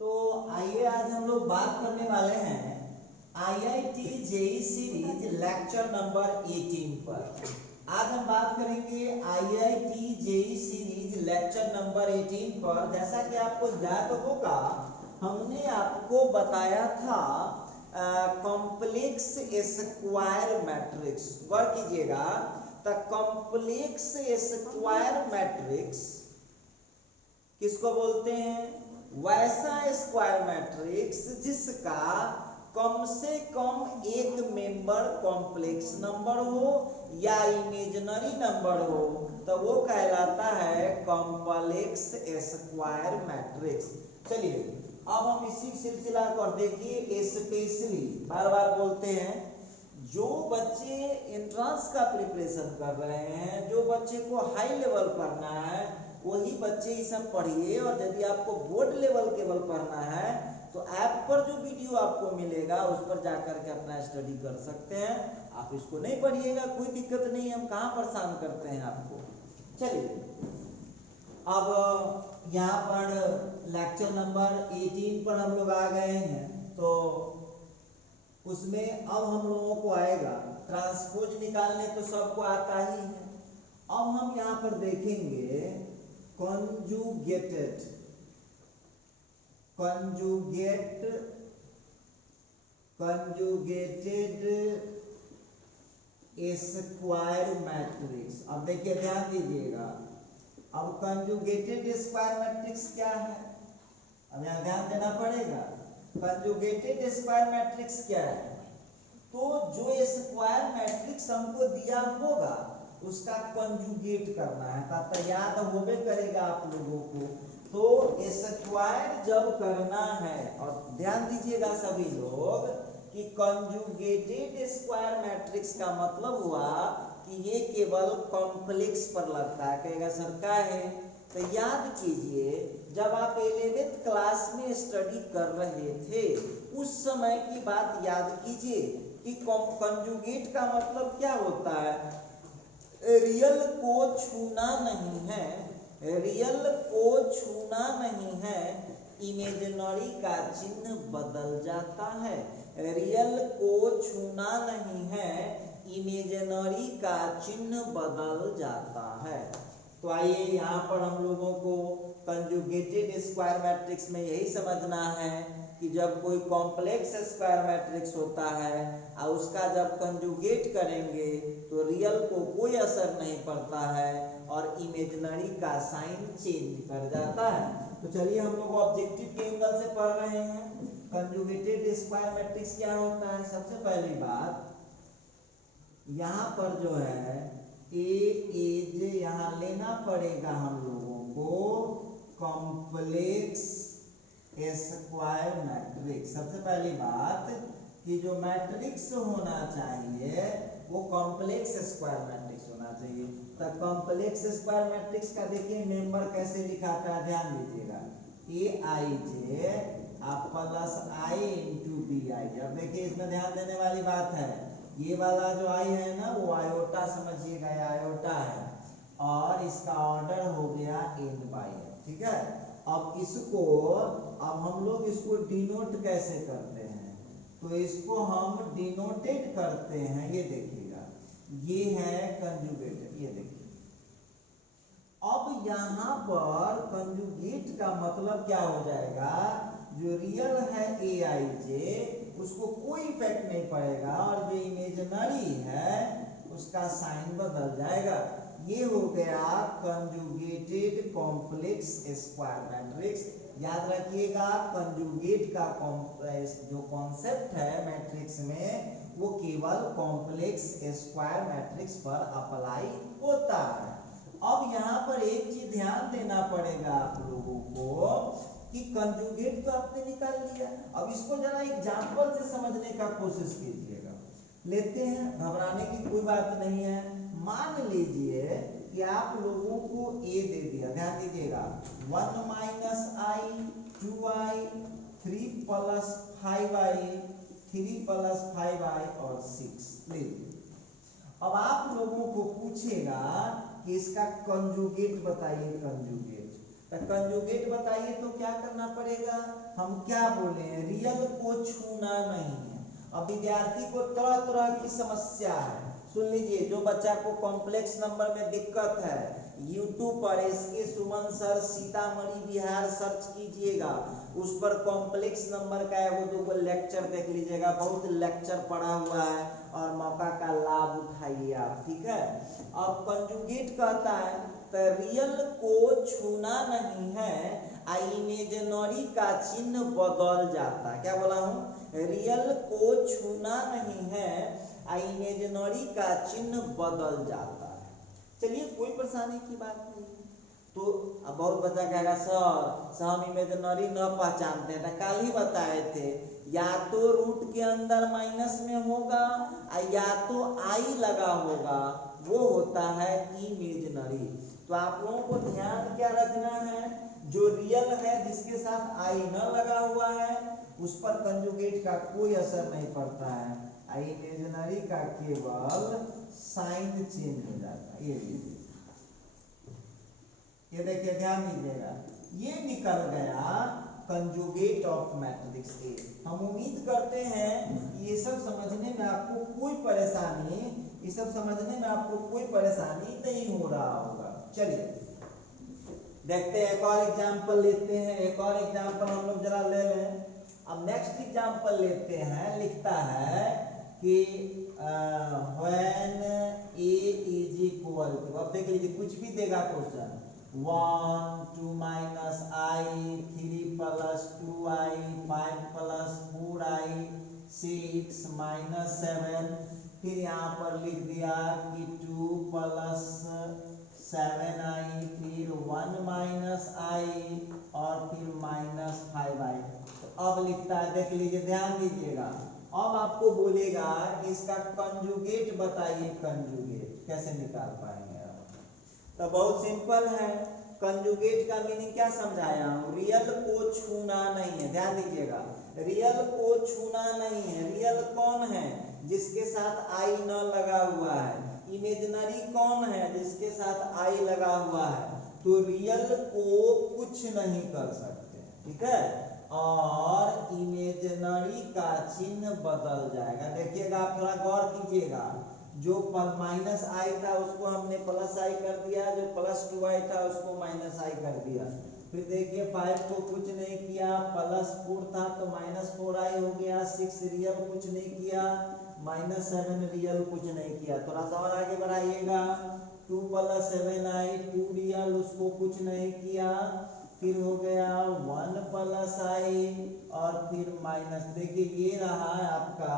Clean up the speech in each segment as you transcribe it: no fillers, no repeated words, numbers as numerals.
तो आइए आज हम लोग बात करने वाले हैं IIT JEE series lecture number 18 पर। आज हम बात करेंगे IIT JEE series lecture number 18 पर। जैसा कि आपको याद होगा, हमने आपको बताया था कॉम्प्लेक्स स्क्वायर मैट्रिक्स। गौर कीजिएगा, द कॉम्प्लेक्स स्क्वायर मैट्रिक्स किसको बोलते हैं? वैसा स्क्वायर मैट्रिक्स जिसका कम से कम एक मेंबर कॉम्प्लेक्स नंबर हो या इमेजिनरी नंबर हो, तो वो कहलाता है कॉम्प्लेक्स स्क्वायर मैट्रिक्स। चलिए अब हम इसी सिलसिला को देखिए। स्पेशली बार बार बोलते हैं, जो बच्चे एंट्रेंस का प्रिपरेशन कर रहे हैं, जो बच्चे को हाई लेवल पढ़ना है, वही बच्चे ये सब पढ़िए। और यदि आपको बोर्ड लेवल केवल पढ़ना है तो ऐप पर जो वीडियो आपको मिलेगा उस पर जाकर के अपना स्टडी कर सकते हैं। आप इसको नहीं पढ़िएगा कोई दिक्कत नहीं, हम कहाँ परेशान करते हैं आपको। चलिए अब यहाँ पर लेक्चर नंबर 18 पर हम लोग आ गए हैं, तो उसमें अब हम लोगों को आएगा ट्रांसपोज निकालने, तो सबको आता ही है। अब हम यहाँ पर देखेंगे conjugated स्क्वायर मैट्रिक्स। अब देखिए ध्यान दीजिएगा, अब कंजुगेटेड स्क्वायर मैट्रिक्स क्या है, अब यहाँ ध्यान देना पड़ेगा। कंजुगेटेड स्क्वायर मैट्रिक्स क्या है? तो जो स्क्वायर मैट्रिक्स हमको दिया होगा उसका कंजुगेट करना है। तब याद होबे करेगा आप लोगों को। तो स्क्वायर जब करना है, और ध्यान दीजिएगा सभी लोग कि कंजुगेटेड स्क्वायर मैट्रिक्स का मतलब हुआ कि ये केवल कॉम्प्लेक्स पर लगता है। कहेगा सर क्या है? तो याद कीजिए, जब आप 11th क्लास में स्टडी कर रहे थे उस समय की बात याद कीजिए कि कंजुगेट का मतलब क्या होता है? रियल को छूना नहीं है, रियल को छूना नहीं है, इमेजिनरी का चिन्ह बदल जाता है। रियल को छूना नहीं है, इमेजिनरी का चिन्ह बदल जाता है। तो आइए यहाँ पर हम लोगों को कंजुगेटेड स्क्वायर मैट्रिक्स में यही समझना है कि जब कोई कॉम्प्लेक्स स्क्वायर मैट्रिक्स होता है और उसका जब कंजुगेट करेंगे तो रियल को कोई असर नहीं पड़ता है और इमेजिनरी का साइन चेंज कर जाता है। तो चलिए हम लोग ऑब्जेक्टिव के एंगल से पढ़ रहे हैं कंजुगेटेड स्क्वायर मैट्रिक्स क्या होता है। सबसे पहली बात यहाँ पर जो है एज यहाँ लेना पड़ेगा हम लोगों को कॉम्प्लेक्स स्क्वायर मैट्रिक्स। सबसे पहली बात कि जो मैट्रिक्स होना चाहिए वो कॉम्प्लेक्स स्क्वायर मैट्रिक्स होना चाहिए। तो कॉम्प्लेक्स स्क्वायर मैट्रिक्स का देखिए मेंबर कैसे लिखाता है, ध्यान दीजिएगा। A i j plus i into b i. अब देखिए इसमें ध्यान देने वाली बात है, ये वाला जो आई है ना वो आयोटा समझिएगा, आयोटा है और इसका ऑर्डर हो गया n बाई n, ठीक है। अब इसको अब हम लोग इसको डिनोट कैसे करते हैं? तो इसको हम डिनोटेड करते हैं, ये देखिएगा, ये है कंजुगेटेड, ये देखिए। अब यहाँ पर कंजुगेट का मतलब क्या हो जाएगा? जो रियल है ए आई जे उसको कोई इफेक्ट नहीं पड़ेगा और जो इमेजिनरी है उसका साइन बदल जाएगा। ये हो गया कंजुगेटेड कॉम्प्लेक्स स्क्वायर मैट्रिक्स। याद रखिएगा कंजुगेट का जो कॉन्सेप्ट है मैट्रिक्स में वो केवल कॉम्प्लेक्स स्क्वायर मैट्रिक्स पर अप्लाई होता है। अब यहाँ पर एक चीज ध्यान देना पड़ेगा आप लोगों को कि कंजुगेट तो आपने निकाल लिया, अब इसको जरा एग्जांपल से समझने का कोशिश कीजिएगा। लेते हैं, घबराने की कोई बात नहीं है। मान लीजिए कि आप लोगों को ए दे दिया, ध्यान दीजिएगा, 1 माइनस आई 2i 3 plus 5i 3 plus 5i और 6 लीजिए। अब आप लोगों को पूछेगा कि इसका कंजुगेट बताइए। कंजुगेट तो कंजुगेट बताइए तो क्या करना पड़ेगा, हम क्या बोले हैं, रियल को छूना नहीं है। अब विद्यार्थी को तरह तरह की समस्या है, सुन लीजिए, जो बच्चा को कॉम्प्लेक्स नंबर में दिक्कत है, यूट्यूब पर SK सुमन सर सीतामढ़ी बिहार सर्च कीजिएगा, उस पर कॉम्प्लेक्स नंबर का एगो दूगो लेक्चर देख लीजिएगा, बहुत लेक्चर पड़ा हुआ है और मौका का लाभ उठाइए आप, ठीक है। अब कंजुगेट कहता है तो रियल को छूना नहीं है, इमेजिनरी का चिन्ह बदल जाता है। क्या बोला हूँ, रियल को छूना नहीं है, इमेजिनरी का चिन्ह बदल जाता है। चलिए कोई परेशानी की बात नहीं। तो अब बहुत बच्चा कहेगा सर हम इमेजिनरी न पहचानते हैं, तो कल ही बताए थे, या तो रूट के अंदर माइनस में होगा या तो आई लगा होगा, वो होता है इमेजिनरी। तो आप लोगों को ध्यान क्या रखना है, जो रियल है जिसके साथ आई न लगा हुआ है उस पर कंजुगेट का कोई असर नहीं पड़ता है, इमेजिनरी का केवल साइन चेंज हो जाता है। ये देखिए ध्यान दीजिएगा, ये निकल गया कंजुगेट ऑफ मैट्रिक्स ए। हम उम्मीद करते हैं ये सब समझने में आपको कोई परेशानी नहीं हो रहा होगा। चलिए देखते हैं, एक और एग्जांपल लेते हैं, एक और एग्जांपल हम लोग जरा ले लें। अब नेक्स्ट एग्जांपल लेते हैं, लिखता है कि when a is equal to, अब देख लीजिए कुछ भी देगा question, 1 2 minus i, 3 plus 2i, 5 plus 4i, 6 minus 7, फिर यहाँ पर लिख दिया कि 2 प्लस 7i, फिर 1 माइनस आई और फिर माइनस 5i। तो अब लिखता है, देख लीजिए ध्यान दीजिएगा, अब आपको बोलेगा कि इसका कंजुगेट बताइए, कंजुगेट कैसे निकाल पाएंगे आप। तो बहुत सिंपल है, कंजुगेट का मीनिंग क्या समझाया हूं, रियल को छूना नहीं है। ध्यान दीजिएगा, रियल को छूना नहीं है। रियल कौन है, जिसके साथ आई न लगा हुआ है। इमेजिनरी कौन है, जिसके साथ आई लगा हुआ है। तो रियल को कुछ नहीं कर सकते, ठीक है, और इमेजिनरी का चिन्ह बदल जाएगा। देखिएगा आप थोड़ा गौर कीजिएगा, जो माइनस आई था उसको हमने प्लस आई कर दिया, जो प्लस 2i था उसको माइनस आई कर दिया। फिर देखिए 5 को कुछ नहीं किया, प्लस 4 था तो माइनस 4i हो गया, 6 रियल कुछ नहीं किया, माइनस 7 रियल कुछ नहीं किया। थोड़ा सा और आगे बढ़ाइएगा, 2 प्लस 7i, 2 रियल उसको कुछ नहीं किया, फिर हो गया 1 प्लस आई और फिर माइनस। देखिए ये रहा आपका,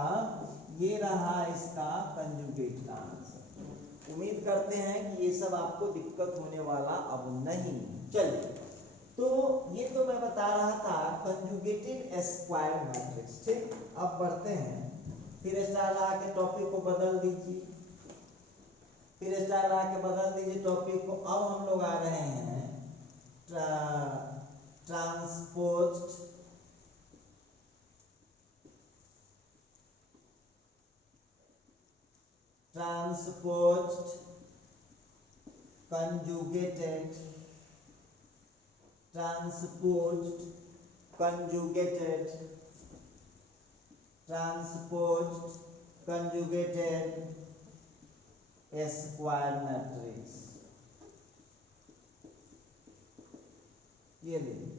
ये रहा इसका कंजुगेट का आंसर। उम्मीद करते हैं कि ये सब आपको दिक्कत होने वाला अब नहीं। चलिए, तो ये तो मैं बता रहा था कंजुगेटेड स्क्वायर मैट्रिक्स, ठीक। अब बढ़ते हैं, फिर स्टार लगा के टॉपिक को बदल दीजिए, फिर स्टार लगा के बदल दीजिए टॉपिक को। अब हम लोग आ रहे हैं ट्रांसपोज्ड conjugated स्क्वायर मैट्रिक्स। ये देखिए,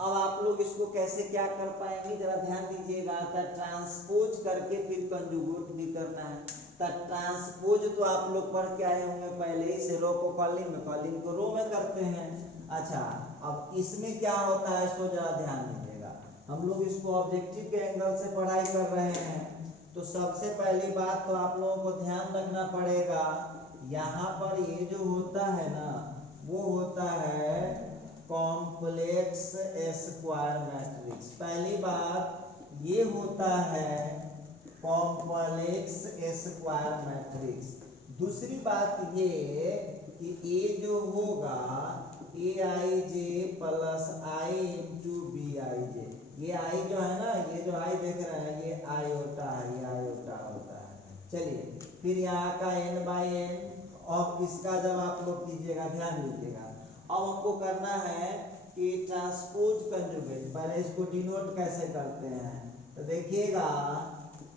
अब आप लोग इसको कैसे क्या कर पाएंगे जरा ध्यान दीजिएगा। ट्रांसपोज करके फिर कंजुगेट भी करना है। ट्रांसपोज तो आप लोग पढ़ के आए होंगे पहले ही से, रो को कॉलिंग में, कॉलिंग को रो में करते हैं। अच्छा, अब इसमें क्या होता है इसको जरा ध्यान दीजिएगा। हम लोग इसको ऑब्जेक्टिव के एंगल से पढ़ाई कर रहे हैं, तो सबसे पहली बात तो आप लोगों को ध्यान रखना पड़ेगा, यहाँ पर ये जो होता है ना, वो होता है कॉम्प्लेक्स स्क्वायर मैट्रिक्स। पहली बात ये होता है कॉम्प्लेक्स स्क्वायर मैट्रिक्स। दूसरी बात ये कि ए जो होगा aij plus i into b i j, ये आई जो है ना, ये जो आई देख रहे हैं ये आयोटा है, ये आयोटा होता है। चलिए, फिर यहाँ का n बाई n अब इसका जब आप लोग कीजिएगा ध्यान दीजिएगा, अब हमको करना है कि ट्रांसपोज कंजुगेट। पहले इसको डिनोट कैसे करते हैं तो देखिएगा,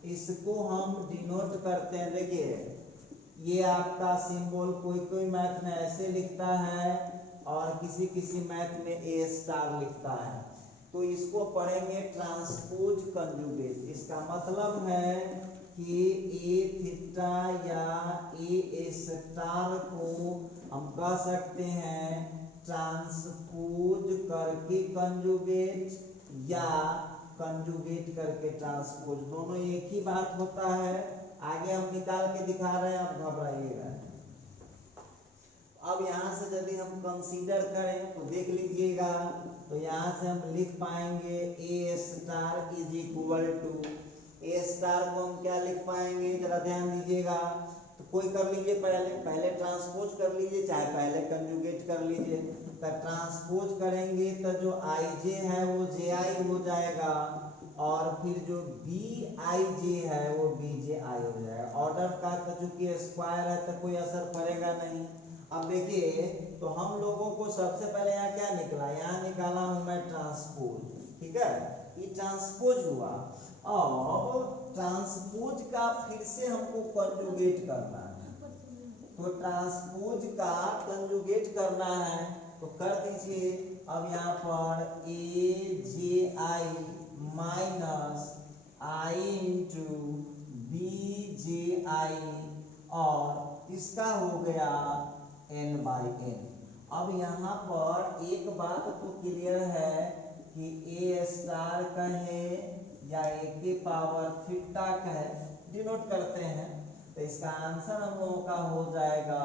इसको हम डिनोट करते हैं। देखिए ये आपका सिंबल कोई कोई मैथ में ऐसे लिखता है और किसी किसी मैथ में ए स्टार लिखता है, तो इसको पढ़ेंगे ट्रांसपोज कंजुगेट। इसका मतलब है कि ए थीटा या ए स्टार को हम कह सकते हैं ट्रांसपोज करके कंजुगेट या कंजुगेट करके ट्रांसपोज, दोनों एक ही बात होता है। आगे हम निकाल के दिखा रहे हैं, आप घबराइएगा। अब यहाँ से यदि हम कंसीडर करें तो देख लीजिएगा, तो यहाँ से हम लिख पाएंगे A star is equal to, A star को हम क्या लिख पाएंगे जरा ध्यान दीजिएगा। तो कोई कर लीजिए, पहले ट्रांसपोज कर लीजिए, चाहे पहले कंजुगेट कर लीजिए। तो ट्रांसपोज करेंगे तो जो आई जे है वो जे आई हो जाएगा, और फिर जो बी आई जे है वो बी जे आई हो जाएगा। ऑर्डर का तो चूंकि स्क्वायर है तो कोई असर पड़ेगा नहीं। अब देखिए, तो हम लोगों को सबसे पहले यहाँ क्या निकला, यहाँ निकाला हूं मैं ट्रांसपोज, ठीक है, ये ट्रांसपोज हुआ। अब ट्रांसपोज का फिर से हमको कंजुगेट करना है, तो ट्रांसपोज का कंजुगेट करना है तो कर दीजिए। अब यहाँ पर ए जे आई माइनस आई इंटू बी जे आई, और इसका हो गया n बाई n। अब यहाँ पर एक बात तो क्लियर है कि ए स्टार कहें या ए के पावर थीटा कहें, डिनोट करते हैं, तो इसका आंसर हम लोगों का हो जाएगा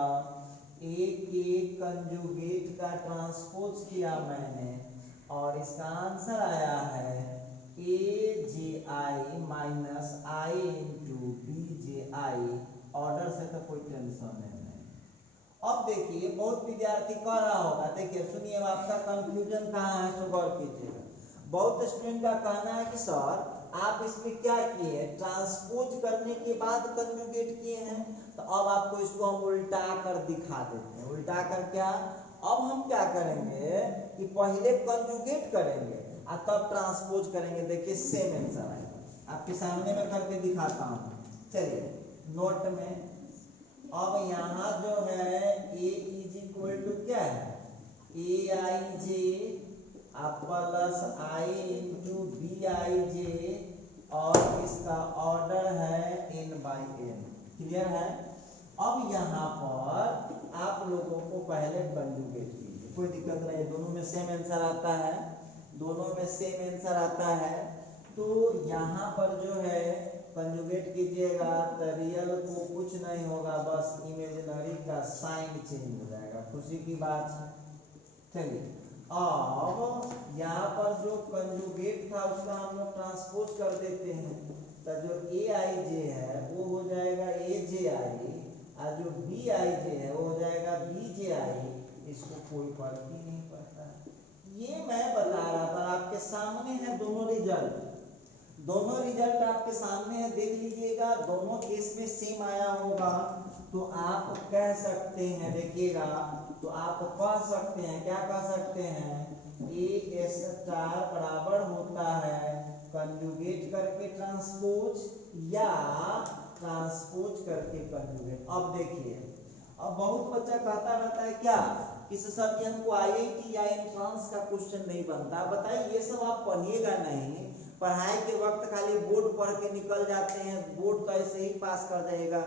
ए के कंजुगेट का ट्रांसपोज किया मैंने, और इसका आंसर आया है ए जे आई माइनस आई इंटू बी जे आई। ऑर्डर से तो कोई टेंशन नहीं। अब देखिए, बहुत विद्यार्थी कह रहा होगा, देखिए सुनिए, आपका कंफ्यूजन कहाँ है तो गौर कीजिएगा। बहुत स्टूडेंट का कहना है कि सर आप इसमें क्या किए, ट्रांसपोज करने के बाद कंजुगेट किए हैं, तो अब आपको इसको हम उल्टा कर दिखा देते हैं। उल्टा कर क्या, अब हम क्या करेंगे कि पहले कंजुगेट करेंगे और तब ट्रांसपोज करेंगे। देखिए सेम आंसर आएगा, आपके सामने में करके दिखाता हूँ। चलिए नोट में, अब यहाँ जो है ए इज इक्वल टू क्या है, a i j plus i into b i j, और इसका ऑर्डर है n बाई n। क्लियर है। अब यहाँ पर आप लोगों को पहले कंजुगेट कीजिए, कोई दिक्कत नहीं, दोनों में सेम आंसर आता है, दोनों में सेम आंसर आता है। तो यहाँ पर जो है कंजुगेट कीजिएगा तो रियल को कुछ नहीं होगा, बस इमेजिनरी का साइन चेंज हो जाएगा, खुशी की बात है। चलिए, अब यहाँ पर जो कंजुगेट था उसका हम लोग ट्रांसपोज कर देते हैं, तो जो ए आई जे है वो हो जाएगा ए जे आई, और जो बी आई जे है वो हो जाएगा बी जे आई। इसको कोई फर्क ही नहीं पड़ता। ये मैं बता रहा था, आपके सामने है दोनों रिजल्ट, दोनों रिजल्ट आपके सामने है, देख लीजिएगा, दोनों केस में सेम आया होगा। तो आप कह सकते हैं, देखिएगा, तो आप कह सकते हैं, क्या कह सकते हैं, ए स्टार बराबर होता है कंजुगेट करके ट्रांसपोज या ट्रांसपोज करके कंजुगेट। अब देखिए, अब बहुत बच्चा कहता रहता है क्या कि सर कि हमको आईआईटी या एंट्रेंस का क्वेश्चन नहीं बनता। बताइए, ये सब आप पढ़िएगा नहीं, पढ़ाई के वक्त खाली बोर्ड पढ़ के निकल जाते हैं, बोर्ड तो ऐसे ही पास कर जाएगा।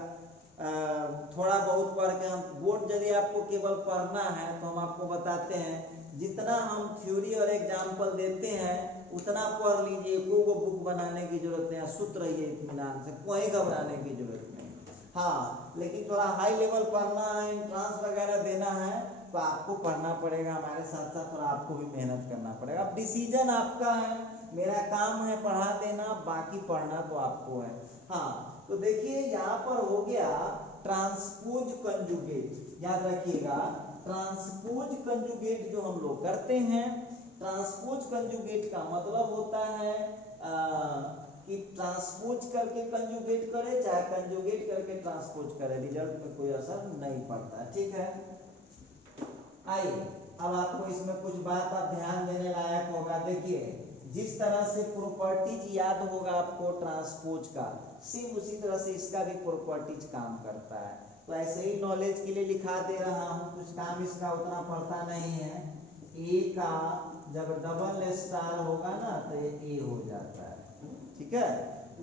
थोड़ा बहुत पढ़ के हम, बोर्ड यदि आपको केवल पढ़ना है तो हम आपको बताते हैं, जितना हम थ्योरी और एग्जाम्पल देते हैं उतना पढ़ लीजिए, को बुक बनाने की जरूरत नहीं है, सुत रहिए इत्मीनान से, कोई घबराने की जरूरत नहीं। हाँ, लेकिन थोड़ा हाई लेवल पढ़ना है, एंट्रेंस वगैरह देना है तो आपको पढ़ना पड़ेगा, हमारे साथ साथ थोड़ा आपको भी मेहनत करना पड़ेगा। अब डिसीजन आपका है, मेरा काम है पढ़ा देना, बाकी पढ़ना तो आपको है। हाँ, तो देखिए यहाँ पर हो गया ट्रांसपोज कंजुगेट, याद रखिएगा, ट्रांसपोज कंजुगेट जो हम लोग करते हैं, ट्रांसपोज कंजुगेट का मतलब होता है कि ट्रांसपोज करके कंजुगेट करे चाहे कंजुगेट करके ट्रांसपोज करे, रिजल्ट में कोई असर नहीं पड़ता। ठीक है, आइए अब आपको इसमें कुछ बात आप ध्यान देने लायक होगा। देखिए जिस तरह से प्रॉपर्टीज याद होगा आपको ट्रांसपोज का, सेम उसी तरह से इसका भी प्रॉपर्टीज काम करता है। तो ऐसे ही नॉलेज के लिए लिखा दे रहा हूँ, कुछ काम इसका उतना पड़ता नहीं है। ए का जब डबल स्टार होगा ना तो ये ए हो जाता है। ठीक है,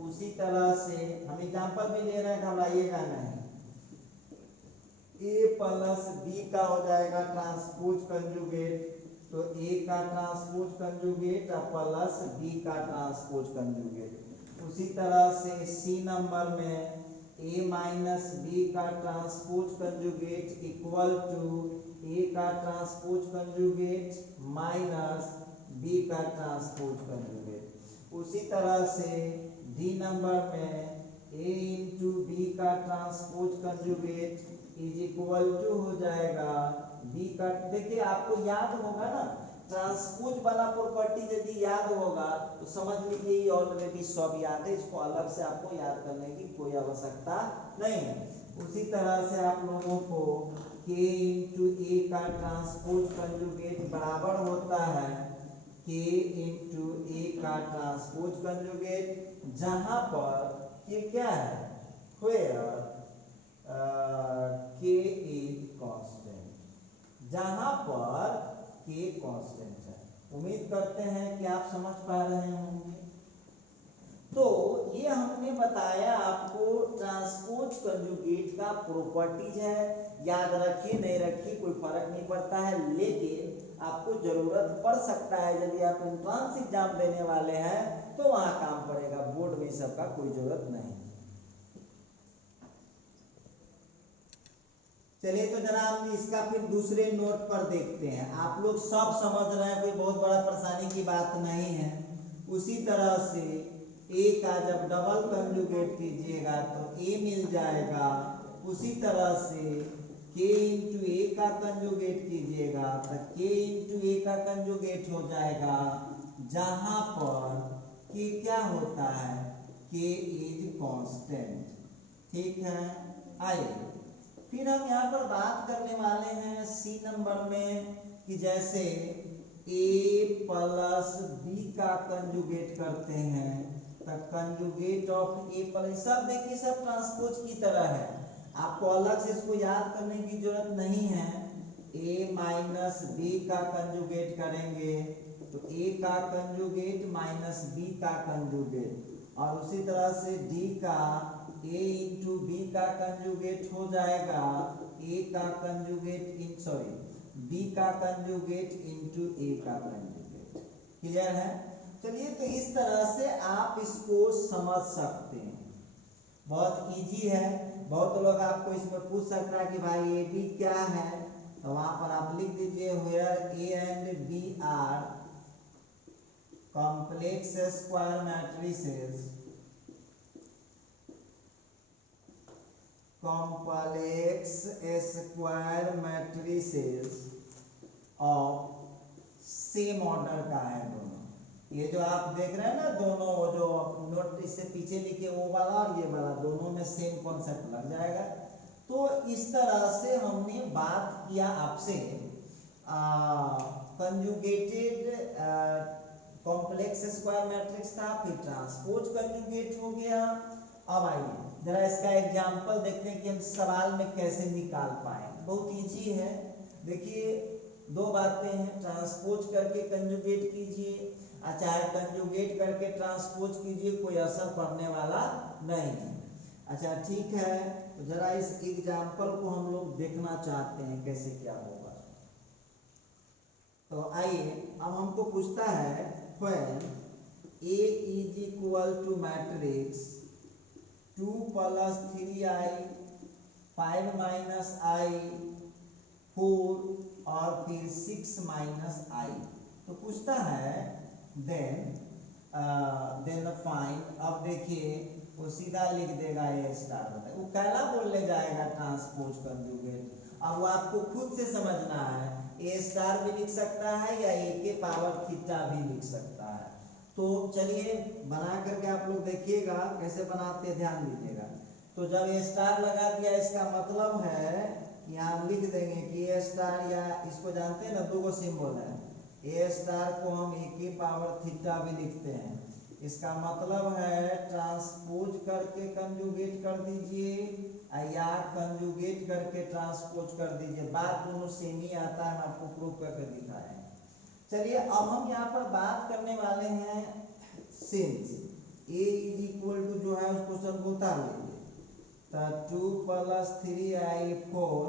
उसी तरह से हम एग्जांपल भी ले रहे हैं, घबराइएगा नहीं। ए प्लस बी का हो जाएगा ट्रांसपोज कंजुगेट, तो ए का ट्रांसपोज कंजुगेट प्लस बी का ट्रांसपोज कंजुगेट। उसी तरह से सी नंबर में ए माइनस बी का transpose conjugate equal to A का ट्रांसपोज कंजुगेट माइनस बी का ट्रांसपोज कंजुगेट। उसी तरह से डी नंबर में ए इंटू बी का transpose conjugate is equal to हो जाएगा बी का। देखिए आपको याद होगा ना ट्रांसपोज वाला प्रॉपर्टी, यदि याद होगा तो समझ लीजिए ये ऑलरेडी सब याद है, इसको अलग से आपको याद करने की कोई आवश्यकता नहीं है। उसी तरह से आप लोगों को k इंटू ए का ट्रांसपोज कंजुगेट बराबर होता है k इंटू ए का ट्रांसपोज कंजुगेट, जहां पर ये क्या है, वेयर k इज कांस्टेंट, जहां पर k कांस्टेंट है। उम्मीद करते हैं कि आप समझ पा रहे होंगे। तो ये हमने बताया आपको ट्रांसपोज कंजुगेट का प्रॉपर्टीज है, याद रखिए नहीं रखिए कोई फर्क नहीं पड़ता है, लेकिन आपको जरूरत पड़ सकता है यदि आप एंट्रेंस एग्जाम देने वाले हैं तो वहां काम पड़ेगा, बोर्ड में सबका कोई जरूरत नहीं। चलिए तो जरा हम इसका फिर दूसरे नोट पर देखते हैं। आप लोग सब समझ रहे हैं, कोई बहुत बड़ा परेशानी की बात नहीं है। उसी तरह से ए का जब डबल कंजुगेट कीजिएगा तो ए मिल जाएगा। उसी तरह से k इंटू ए का कंजुगेट कीजिएगा तो k इंटू ए का कंजुगेट हो जाएगा, जहां पर k क्या होता है, k इज कांस्टेंट। ठीक है, आइए फिर हम यहाँ पर बात करने वाले हैं सी नंबर में कि जैसे a प्लस बी का कंजुगेट करते हैं तो कंजुगेट ऑफ ए प्लस, सब देखिए सब ट्रांसपोज की तरह है, आपको अलग से इसको याद करने की जरूरत नहीं है। a माइनस बी का कंजुगेट करेंगे तो a का कंजुगेट माइनस b का कंजुगेट, और उसी तरह से d का a इंटू बी का कंजुगेट हो जाएगा a का कंजुगेट b का कंजुगेट इंटू a का कंजुगेट। क्लियर है? चलिए तो इस तरह से आप इसको समझ सकते हैं, बहुत इजी है। बहुत लोग आपको इसमें पूछ सकता है कि भाई ए बी क्या है, तो वहां पर आप लिख दीजिए where A and B are complex square matrices, complex square matrices of same order का है दोनों। ये जो आप देख रहे हैं ना दोनों, वो जो नोट इससे पीछे लिखे वो वाला और ये वाला, दोनों में सेम कॉन्सेप्ट लग जाएगा। तो इस तरह से हमने बात किया आपसे कंजुगेटेड कॉम्प्लेक्स स्क्वायर मैट्रिक्स था, फिर ट्रांसपोज कंजुगेट हो गया। अब आइए जरा इसका एग्जांपल देखते हैं कि हम सवाल में कैसे निकाल पाए। बहुत इजी है, देखिए दो बातें हैं, ट्रांसपोज करके कंजुगेट कीजिए चाहे कंजुगेट करके ट्रांसपोज कीजिए, कोई असर पड़ने वाला नहीं है। अच्छा ठीक है, तो जरा इस एग्जांपल को हम लोग देखना चाहते हैं कैसे क्या होगा। तो आइए अब हमको पूछता है when A is equal to matrix 2 plus 3i 5 minus i 4 और फिर 6 माइनस i, तो पूछता है देन फाइंड। अब देखिए वो सीधा लिख देगा ए स्टार, बताए वो कैला बोलने जाएगा ट्रांसपोज कंजुगेट। अब वो आपको खुद से समझना है, ए स्टार भी लिख सकता है या ए के पावर थीटा भी लिख सकता है। तो चलिए बना करके आप लोग देखिएगा कैसे बनाते हैं, ध्यान दीजिएगा। तो जब ये स्टार लगा दिया इसका मतलब है कि हम लिख देंगे कि ए स्टार, या इसको जानते हैं ना, दो गो सिंबल है, ए स्टार को हम e की पावर थीटा भी लिखते हैं। इसका मतलब है ट्रांसपोज करके कंजुगेट कर दीजिए या कंजुगेट करके ट्रांसपोज कर दीजिए, बात दोनों सेम ही आता है, हम आपको प्रूव करके दिखाएं। चलिए अब हम यहाँ पर बात करने वाले हैं since a is equal to जो है उस क्वेश्चन को उतार लीजिए, तो 2 + 3i 4,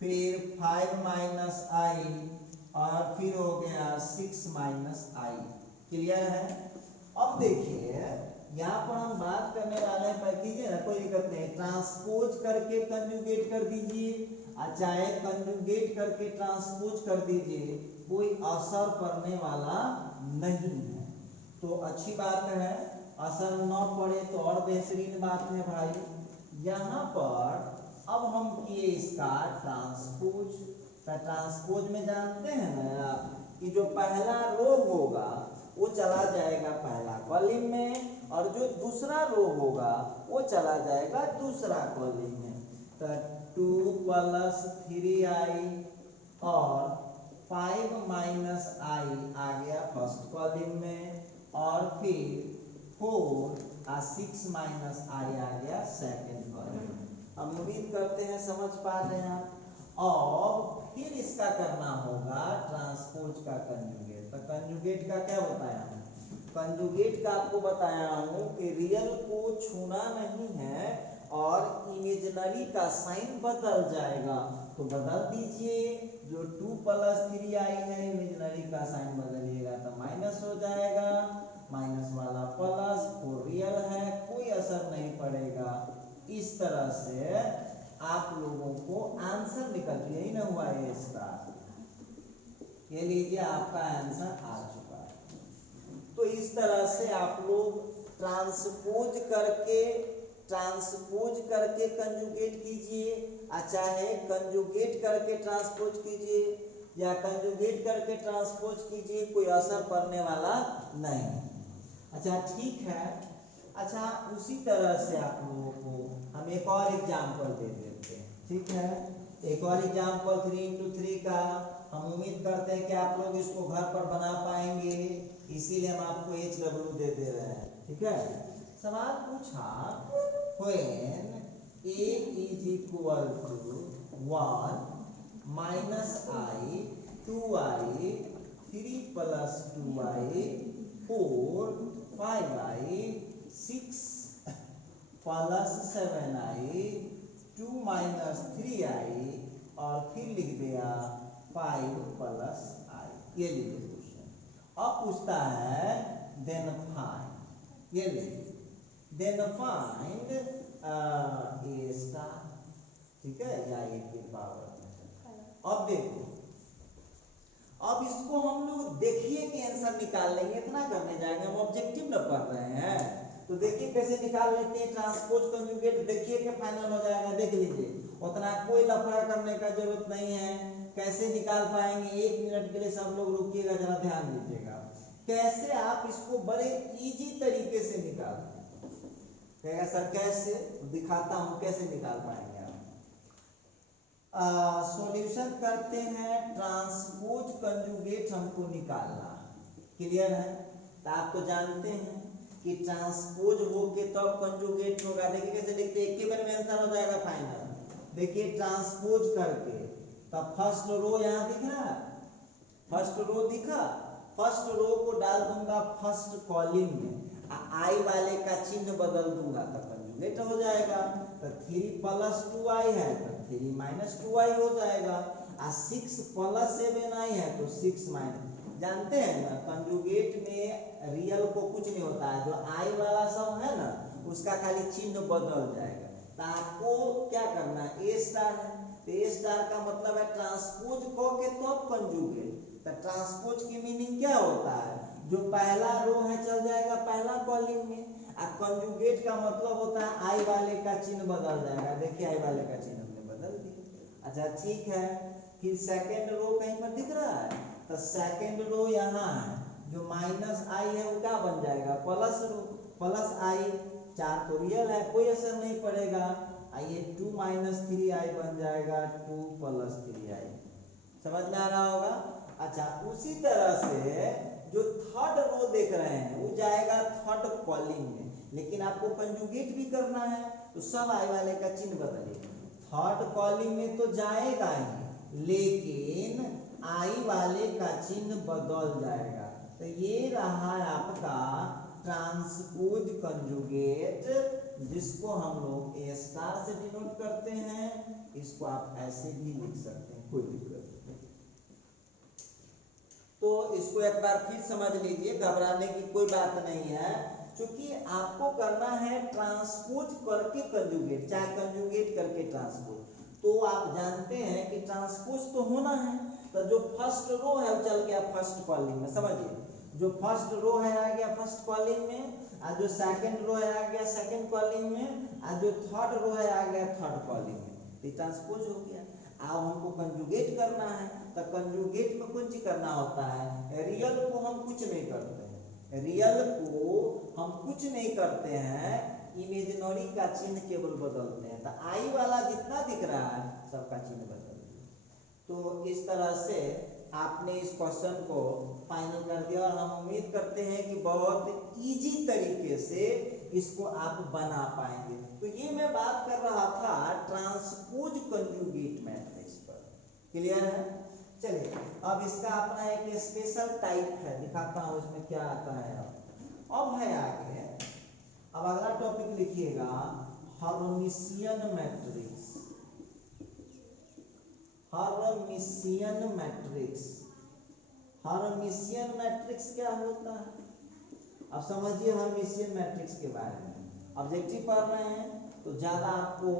फिर 5 - i और फिर हो गया 6 - i। क्लियर है? अब देखिए यहाँ पर हम बात करने वाले हैं, पर कीजिए ना, कोई दिक्कत नहीं, ट्रांसपोज करके कंजुगेट कर दीजिए चाहे कंजुगेट करके ट्रांसपोज कर दीजिए, कोई असर पड़ने वाला नहीं है। तो अच्छी बात है, असर न पड़े तो और बेहतरीन बात है भाई। यहाँ पर अब हम किए इसका ट्रांसपोज, तो ट्रांसपोज में जानते हैं ना कि जो पहला रो होगा वो चला जाएगा पहला कॉलम में, और जो दूसरा रो होगा वो चला जाएगा दूसरा कॉलम में। तो 2 + 3i और 5 - i आ गया फर्स्ट कॉलम में, और फिर 4 और 6 - i आ गया सेकंड कॉलम में। हम उम्मीद करते हैं समझ पा रहे हैं आप। और फिर इसका करना होगा ट्रांसपोज का कंजुगेट। तो कंजुगेट का क्या बताया हूँ? कंजुगेट का आपको बताया हूँ कि रियल को छूना नहीं है और इमेजिनरी का साइन बदल जाएगा, तो बदल दीजिए। जो 2 + 3i है, इमेजिनरी का साइन बदलिएगा तो माइनस हो जाएगा, माइनस वाला प्लस, 4 रियल है, कोई असर नहीं पड़ेगा। इस तरह से आप लोगों को आंसर निकल, यही ना हुआ है इसका, ये लीजिए आपका आंसर आ चुका है। तो इस तरह से आप लोग ट्रांसपोज करके कंजुगेट कीजिए, चाहे कंजुगेट करके ट्रांसपोज कीजिए या कंजुगेट करके ट्रांसपोज कीजिए, कोई असर पड़ने वाला नहीं। अच्छा ठीक है। अच्छा उसी तरह से आप लोगों को हम एक और एग्जाम्पल दे देते हैं, ठीक है? एक और एग्जाम्पल 3 × 3 का। हम उम्मीद करते हैं कि आप लोग इसको घर पर बना पाएंगे, इसीलिए हम आपको HW दे दे रहे हैं, ठीक है? सवाल पूछा when a is equal to 1 - i 2i 3 + 2i 4 5i 6 + 7i 2 - 3i और फिर लिख दिया 5 + i। ये लीजिए क्वेश्चन। अब पूछता है देन फाइंड, ये लीजिए देन फाइंड ए स्टार, ठीक है, या ए की पावर। अब देखो, अब इसको हम लोग देखिए कि आंसर निकाल लेंगे, इतना करने जाएंगे, हम ऑब्जेक्टिव न पढ़ रहे हैं। तो देखिए कैसे निकाल लेते हैं ट्रांसपोज कंजुगेट, देखिए कि फाइनल हो जाएगा, देख लीजिए, उतना कोई लफड़ा करने का जरूरत नहीं है। कैसे निकाल पाएंगे, 1 मिनट के लिए सब लोग रुकिएगा, जरा ध्यान दीजिएगा कैसे आप इसको बड़े इजी तरीके से निकालते हैं। कहेगा सर कैसे, दिखाता हूं कैसे निकाल पाएंगे आप। सॉल्यूशन करते हैं, ट्रांसपोज कंजुगेट हमको निकालना, क्लियर है? तो आप तो जानते हैं कि ट्रांसपोज हो के तब कंजुगेट होगा। देखिए कैसे लिखते हैं, एक ही बार में आंसर हो जाएगा फाइनल। देखिए ट्रांसपोज करके, तब फर्स्ट रो यहाँ दिख रहा है, फर्स्ट रो दिखा, फर्स्ट रो को डाल दूंगा फर्स्ट कॉलम में, आई वाले का चिन्ह बदल दूंगा तो कंजुगेट हो जाएगा। तो 3 + 2i है तो 3 - 2i हो जाएगा, और 6 + 7i है तो 6 - जानते हैं ना कंजुगेट में रियल को कुछ नहीं होता है, जो आई वाला सब है ना उसका खाली चिन्ह बदल जाएगा। तो आपको क्या करना है, ए स्टार है तो ए स्टार का मतलब है ट्रांसपोज को के तो कंजुगेट। तो ट्रांसपोज की मीनिंग क्या होता है, जो पहला रो है चल जाएगा पहला कॉलम में, और कंजुगेट का मतलब होता है आई वाले का चिन्ह बदल जाएगा। देखिए आई वाले का चिन्ह हमने बदल दिया। अच्छा ठीक है, फिर सेकंड रो कहीं पर दिख रहा है, तो सेकंड रो यहाँ है, जो माइनस आई है वो क्या बन जाएगा, प्लस आई। 4 तो रियल है, कोई असर नहीं पड़ेगा। आइए 2 माइनस 3i बन जाएगा 2 प्लस 3i। समझ में आ रहा होगा। अच्छा, उसी तरह से जो थर्ड रो देख रहे हैं वो जाएगा थर्ड कॉलिंग में, लेकिन आपको कंजुगेट भी करना है तो सब आई वाले का चिन्ह बदलिए। थर्ड कॉलिंग में तो जाएगा ही, लेकिन आई वाले का चिन्ह बदल जाएगा। तो ये रहा आपका ट्रांसपोज कंजुगेट, जिसको हम लोग ए स्टार से डिनोट करते हैं। इसको आप ऐसे भी लिख सकते हैं, कोई दिक्कत नहीं। तो इसको एक बार फिर समझ लीजिए, घबराने की कोई बात नहीं है, क्योंकि आपको करना है ट्रांसपोज करके कंजुगेट, चाहे कंजुगेट करके ट्रांसपोज। तो आप जानते हैं कि ट्रांसपोज तो होना है, तो जो फर्स्ट रो है वो चल गया फर्स्ट कॉलिंग में। समझिए, जो फर्स्ट रो है आ गया फर्स्ट कॉलिंग में, और जो सेकंड रो है आ गया सेकंड कॉलिंग में, और जो थर्ड रो है आ गया थर्ड कॉलिंग में। तो ट्रांसपोज हो गया। अब हमको कंजुगेट करना है, तो कंजुगेट में कुछ करना होता है। रियल को हम कुछ नहीं करते हैं, रियल को हम कुछ नहीं करते हैं, इमेजिनरी का चिन्ह केवल बदलते हैं। तो आई वाला जितना दिख रहा है सबका चिन्ह बदल दिया। तो इस तरह से आपने इस क्वेश्चन को फाइनल कर दिया, और हम उम्मीद करते हैं कि बहुत इजी तरीके से इसको आप बना पाएंगे। तो ये मैं बात कर रहा था ट्रांसपोज कंजुगेट मैट्रिक्स पर। क्लियर है। चलिए, अब इसका अपना एक स्पेशल टाइप है, दिखाता हूँ इसमें क्या आता है। अब है आगे, अब अगला टॉपिक लिखिएगा Hermitian matrix. Hermitian matrix, Hermitian matrix क्या होता है? अब समझिए हर्मिशियन मैट्रिक्स के बारे में। ऑब्जेक्टिव पढ़ रहे हैं तो ज़्यादा आपको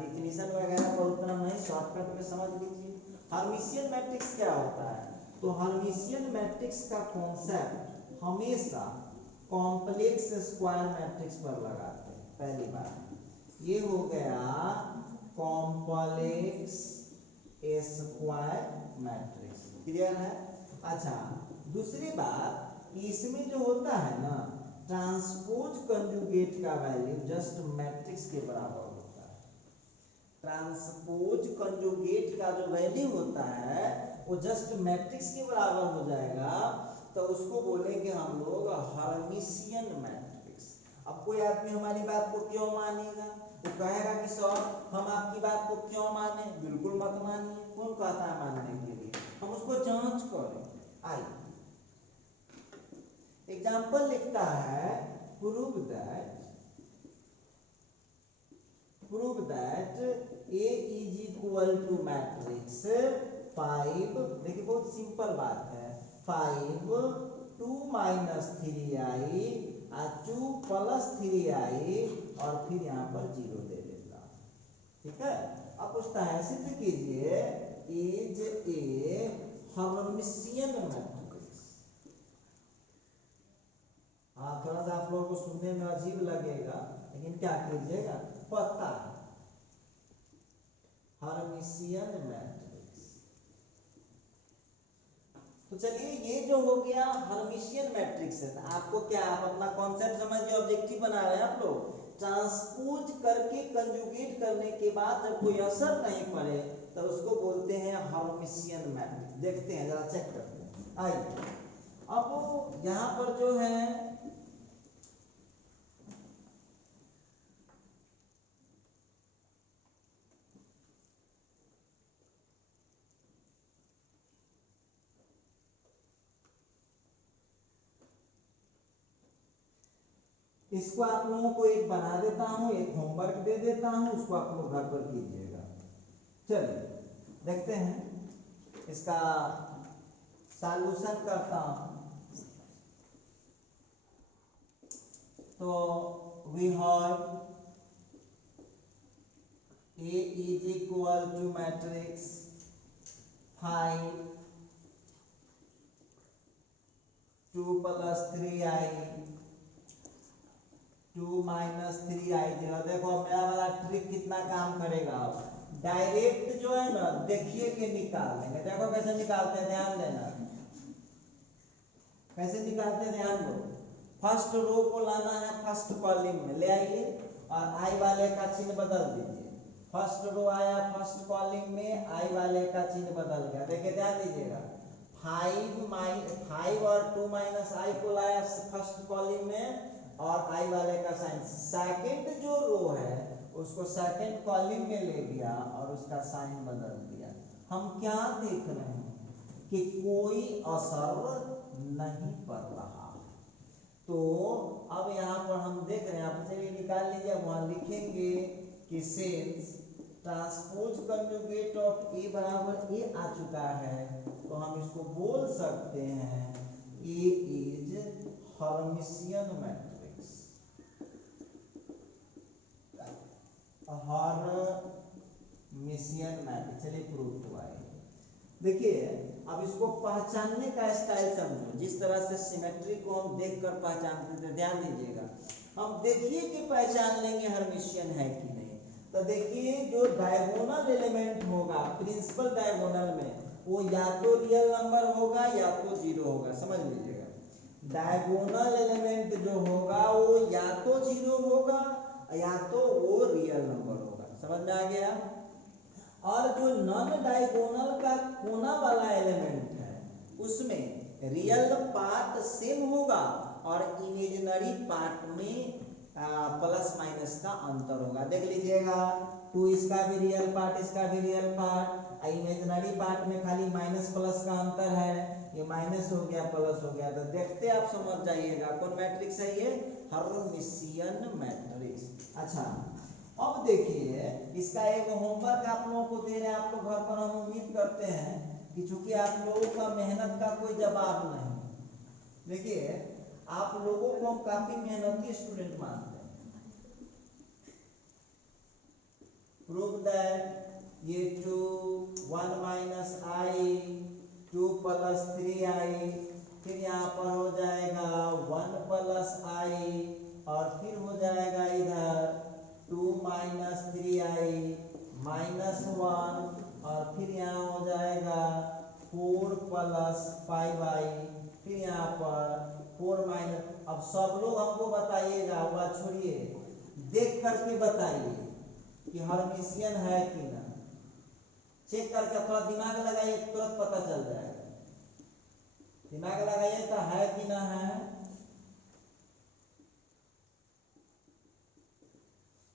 डिफिनीशन वगैरह पर उतना नहीं, शॉर्टकट में समझ लीजिए। हर्मिशियन मैट्रिक्स क्या होता है? तो हर्मिशियन मैट्रिक्स का कॉन्सेप्ट हमेशा कॉम्प्लेक्स स्क्वायर मैट्रिक्स पर लगाते हैं। पहली बात ये हो गया कॉम्प्लेक्स स्क्वायर मैट्रिक्स। क्लियर है। अच्छा, दूसरी बात, इसमें जो होता है ना ट्रांसपोज कंजुगेट का वैल्यू जस्ट मैट्रिक्स के बराबर होता है। ट्रांसपोज कंजुगेट का जो वैल्यू होता है वो जस्ट मैट्रिक्स के बराबर हो जाएगा, तो उसको बोलेंगे हम लोग हर्मिशियन मैट्रिक्स। अब कोई आदमी हमारी बात को क्यों मानेगा? वो कहेगा कि सर हम आपकी बात को क्यों माने? बिल्कुल मत मानिए। कौन कहता है मानने के लिए? हम उसको जांच करें। आइए एग्जाम्पल लिखता है, prove that A is equal to matrix 5। देखिए बहुत सिंपल बात है, 5 2 माइनस 3i और 2 प्लस 3i और फिर यहाँ पर 0 दे देता। ठीक है। अब पूछता है सिद्ध कीजिए इज ए हर्मिशियन मैट्रिक्स। हाँ, थोड़ा सा आप लोगों को सुनने में अजीब लगेगा, लेकिन क्या कीजिएगा, पता है हर्मिशियन मैट्रिक्स। तो चलिए, ये जो हो गया हर्मिशियन मैट्रिक्स है। आपको क्या, आप अपना कॉन्सेप्ट समझिए, ऑब्जेक्टिव बना रहे हैं आप लोग। ट्रांसपोज करके कंजुगेट करने के बाद जब कोई असर नहीं पड़े तो उसको बोलते हैं हर्मिशियन मैट्रिक्स। देखते हैं, जरा चेक करते हैं। आइए, अब यहाँ पर जो है इसको आप लोगों को एक बना देता हूं, एक होमवर्क दे देता हूं, उसको आप लोग घर पर कीजिएगा। चलिए देखते हैं, इसका सॉल्यूशन करता हूं। तो we have A is equal to matrix 5 2 plus 3i 2 minus 3i0। देखो मेरा वाला ट्रिक कितना काम करेगा। अब डायरेक्ट जो है ना देखिए कि निकाल लेंगे। देखो कैसे निकालते हैं, ध्यान देना। कैसे निकालते हैं ध्यान दो। फर्स्ट रो को लाना है फर्स्ट कॉलम में, ले आइए और आई वाले का चिन्ह बदल दीजिए। फर्स्ट रो आया फर्स्ट कॉलम में, आई वाले का चिन्ह बदल गया। देखिए ध्यान दीजिएगा, 5 और 2 माइनस आई को लाया फर्स्ट कॉलम में और आई वाले का साइन, सेकंड जो रो है उसको सेकंड कॉलम में ले गया और उसका साइन बदल दिया। हम क्या देख रहे हैं कि कोई असर नहीं पड़ रहा। तो अब यहाँ पर हम देख रहे हैं, आप चलिए निकाल लीजिए, वहां लिखेंगे कि सिंस ट्रांसपोज कंजुगेट ऑफ ए बराबर ए आ चुका है, तो हम इसको बोल सकते हैं A is Hermitian matrix. Hermitian matrix, चलिए प्रूफ हुआ है। देखिए अब इसको पहचानने का स्टाइल समझो, जिस तरह से सिमेट्री को हम देखकर पहचानते थे। ध्यान दीजिएगा, हम देखिए कि पहचान लेंगे हर्मिशियन है कि नहीं। तो देखिए जो डायगोनल एलिमेंट होगा प्रिंसिपल डायगोनल में, वो या तो रियल नंबर होगा या तो जीरो होगा। समझ लीजिएगा, डायगोनल एलिमेंट जो होगा वो या तो जीरो होगा या तो वो रियल नंबर होगा। समझ में आ गया। और जो नॉन डायगोनल का कोना वाला एलिमेंट है उसमें रियल पार्ट सेम होगा और इमेजिनरी पार्ट में प्लस माइनस का अंतर होगा। देख लीजिएगा, 2 इसका भी रियल पार्ट इसका भी रियल पार्ट, इमेजिनरी पार्ट में खाली माइनस प्लस का अंतर है, ये माइनस हो गया प्लस हो गया। तो देखते आप समझ जाइएगा कौन मैट्रिक्स है ये, हर्मिशियन मैट्रिक्स। अच्छा अब देखिए, इसका एक होमवर्क आप लोगों को दे रहे हैं, आप लोग घर पर, हम उम्मीद करते हैं कि चूंकि आप लोगों का मेहनत का कोई जवाब नहीं। देखिए आप लोगों को हम काफी मेहनती स्टूडेंट मानते हैं। प्रूव दैट ये 2 1 माइनस आई 2 प्लस 3i, फिर यहाँ पर हो जाएगा 1 प्लस आई और फिर हो जाएगा इधर 2 माइनस 3i माइनस 1 और फिर यहाँ हो जाएगा 4 प्लस 5i, फिर यहाँ पर 4 माइनस। अब सब लोग हमको बताइएगा, हुआ छोड़िए, देख करके बताइए कि हर्मिशियन है कि ना। चेक करके थोड़ा दिमाग लगाइए, तुरंत पता चल जाएगा। दिमाग लगाइए तो है कि ना है।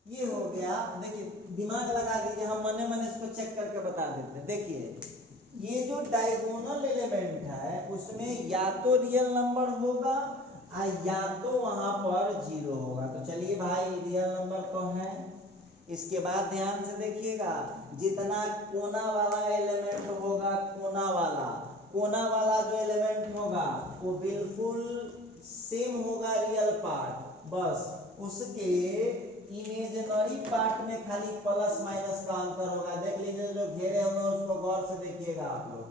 ये हो गया। देखिए दिमाग लगा दीजिए, हम मने मने इसको चेक करके बता देते हैं। देखिए ये जो डायगोनल एलिमेंट है उसमें या तो रियल नंबर होगा या तो वहां पर जीरो होगा। तो चलिए भाई रियल नंबर तो है। इसके बाद ध्यान से देखिएगा, जितना कोना वाला एलिमेंट होगा, कोना वाला जो एलिमेंट होगा वो बिल्कुल सेम होगा रियल पार्ट, बस उसके इमेजिनरी पार्ट में खाली प्लस माइनस का अंतर होगा। देख लीजिए जो घेरे हुए उसको गौर से देखिएगा आप लोग।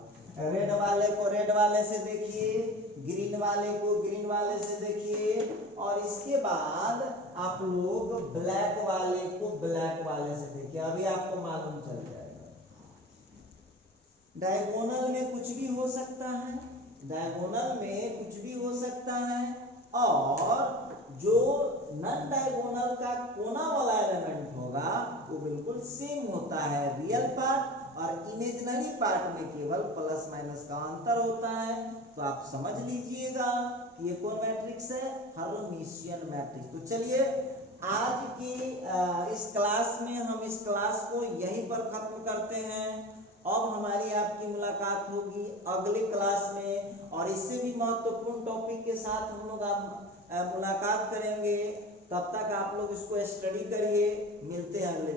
रेड वाले को रेड वाले से देखिए, ग्रीन वाले को ग्रीन वाले से देखिए और इसके बाद आप लोग ब्लैक वाले को ब्लैक वाले से देखिए। अभी आपको मालूम चल जाएगा। डायगोनल में कुछ भी हो सकता है, डायगोनल में कुछ भी हो सकता है और जो नॉन डायगोनल का कोना वाला एलिमेंट होगा वो बिल्कुल सेम होता है रियल पार्ट और इमेजिनरी पार्ट में केवल प्लस माइनस का अंतर होता है। तो आप समझ लीजिएगा कि ये कौन मैट्रिक्स है, हर्मिशियन मैट्रिक्स। तो चलिए आज की इस क्लास में हम इस क्लास को यहीं पर खत्म करते हैं। अब हमारी आपकी मुलाकात होगी अगले क्लास में और इससे भी महत्वपूर्ण टॉपिक के साथ हम लोग मुलाकात करेंगे। तब तक आप लोग इसको स्टडी करिए। मिलते हैं अगले